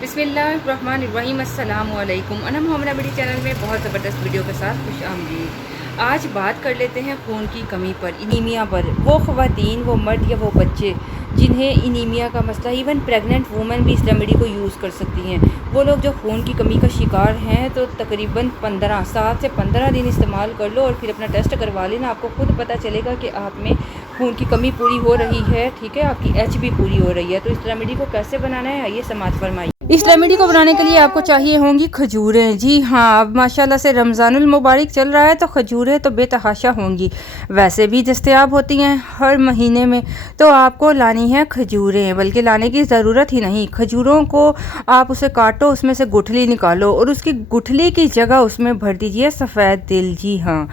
बिस्मिल्लाहिर्रहमानिर्रहीम अस्सलाम वालेकुम। अनम मोहम्मद बड़ी चैनल में बहुत ज़बरदस्त वीडियो के साथ खुश आमदीद। आज बात कर लेते हैं खून की कमी पर, इनीमिया पर। वो ख़वातीन, वो मर्द या वो बच्चे जिन्हें इनीमिया का मसला, इवन प्रेग्नेंट वूमेन भी इस रेमेडी को यूज़ कर सकती हैं। वो लोग जो खून की कमी का शिकार हैं तो तकरीबन 7 से 15 दिन इस्तेमाल कर लो और फिर अपना टेस्ट करवा लेना। आपको खुद पता चलेगा कि आप में खून की कमी पूरी हो रही है, ठीक है, आपकी एच भी पूरी हो रही है। तो इस रेमेडी को कैसे बनाना है आइए समाज फरमाइए। इस रेमेडी को बनाने के लिए आपको चाहिए होंगी खजूरें। जी हाँ, अब माशाल्लाह से रमज़ानुल मुबारक चल रहा है तो खजूरें तो बेतहाशा होंगी, वैसे भी दस्तयाब होती हैं हर महीने में। तो आपको लानी है खजूरें, बल्कि लाने की ज़रूरत ही नहीं। खजूरों को आप उसे काटो, उसमें से गुठली निकालो और उसकी गुठली की जगह उसमें भर दीजिए सफ़ेद तिल। जी हाँ,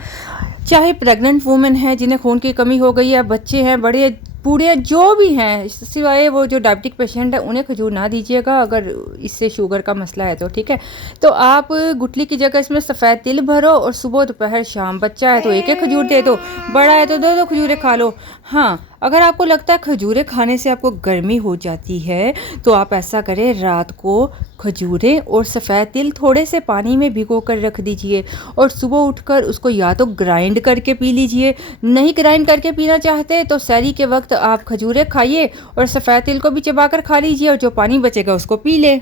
चाहे प्रेग्नेंट वुमेन है जिन्हें खून की कमी हो गई है, बच्चे हैं, बड़े बूढ़े जो भी हैं, सिवाय वो जो डायबिटिक पेशेंट है उन्हें खजूर ना दीजिएगा अगर इससे शुगर का मसला है तो, ठीक है। तो आप गुठली की जगह इसमें सफ़ेद तिल भरो और सुबह दोपहर शाम, बच्चा है तो एक एक खजूर दे दो, बड़ा है तो दो दो खजूरें खा लो। हाँ, अगर आपको लगता है खजूरें खाने से आपको गर्मी हो जाती है तो आप ऐसा करें, रात को खजूरें और सफ़ेद तिल थोड़े से पानी में भिगो कर रख दीजिए और सुबह उठकर उसको या तो ग्राइंड करके पी लीजिए। नहीं ग्राइंड करके पीना चाहते तो सहरी के वक्त आप खजूरें खाइए और सफ़ेद तिल को भी चबाकर खा लीजिए और जो पानी बचेगा उसको पी ले।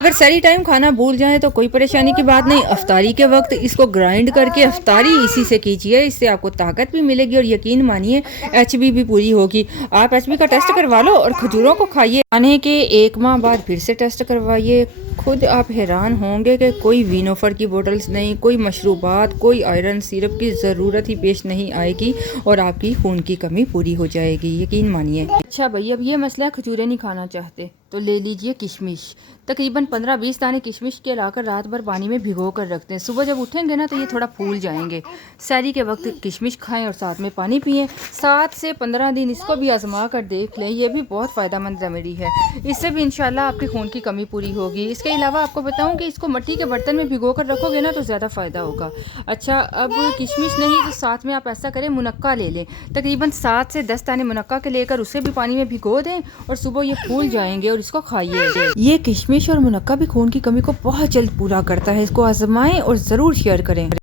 अगर सहरी टाइम खाना भूल जाएं तो कोई परेशानी की बात नहीं, अफ्तारी के वक्त इसको ग्राइंड करके अफ्तारी इसी से कीजिए। इससे आपको ताकत भी मिलेगी और यकीन मानिए एचबी भी पूरी होगी। आप एचबी का टेस्ट करवा लो और खजूरों को खाइए। आने के 1 माह बाद फिर से टेस्ट करवाइए। खुद आप हैरान होंगे कि कोई विनोफर की बोतल्स नहीं, कोई मशरूबात, कोई आयरन सिरप की ज़रूरत ही पेश नहीं आएगी और आपकी खून की कमी पूरी हो जाएगी, यकीन मानिए। अच्छा भाई, अब ये मसला खजूरें नहीं खाना चाहते तो ले लीजिए किशमिश। तकरीबन 15-20 दाने किशमिश के लाकर रात भर पानी में भिगो कर रखते हैं। सुबह जब उठेंगे ना तो ये थोड़ा फूल जाएंगे। सहरी के वक्त किशमिश खाएं और साथ में पानी पिएं। 7 से 15 दिन इसको भी आजमा कर देख लें, ये भी बहुत फ़ायदेमंद रेमेडी है। इससे भी इंशाल्लाह आपकी खून की कमी पूरी होगी। इसके अलावा आपको बताऊं कि इसको मिट्टी के बर्तन में भिगो कर रखोगे ना तो ज़्यादा फ़ायदा होगा। अच्छा, अब किशमिश नहीं तो साथ में आप ऐसा करें, मुनक्का ले लें। तकरीबन 7 से 10 दाने मुनक्का के लेकर उसे भी पानी में भिगो दें और सुबह ये फूल जाएंगे और इसको खाइए। ये किशमिश और मुनक्का भी खून की कमी को बहुत जल्द पूरा करता है। इसको आजमाएं और ज़रूर शेयर करें।